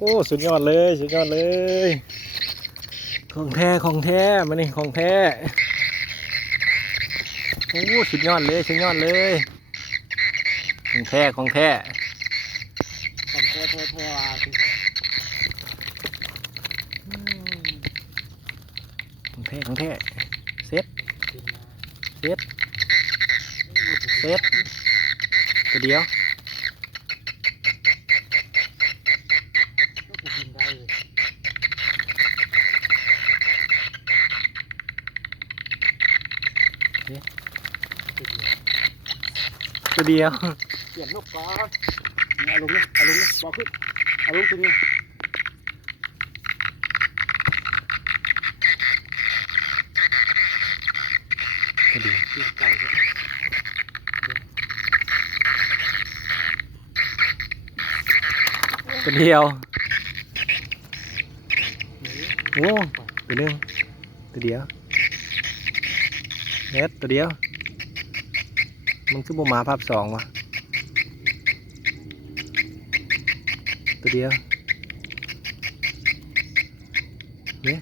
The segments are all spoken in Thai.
โอ้สุดยอดเลยสุดยอดเลยของแท้ของแท้มานี่ของแท้โอ้สุดยอดเลยสุดยอดเลยของแท้ของแท้ ผมเทว่าสิ ของแท้ของแท้เซตเซตเซตตัวเดียว ก็กินได้เลย ตัวเดียว เปลี่ยนลูกก่อนเอาลงนะเอาลงนะบอกขึ้นเอาลงตรงนี้ตัวเดียว ตีไก่ครับ ตัวเดียวโอ้ตัวหนึงตัวเดียวเน็ตตัวเดียวมันคือบ่มาภาพสองวะตัวเดียวเนี่ย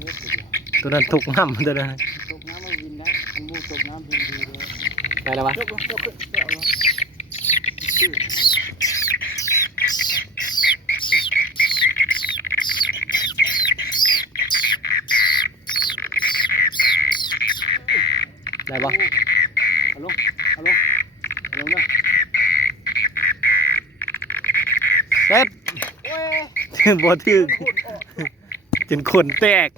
นี่สุดยอด ตัวนั้นถูกน้ำตัวนั้น ตกน้ำมันวินนะมันมูตกน้ำวินดีเลย ไปแล้ววะ ยกลงยกขึ้นเอาลงชื่อ ได้ปะ เอาลงเอาลงเอาลงนะ เซ็ต โอ้ย บ่ถึกจนขนแตก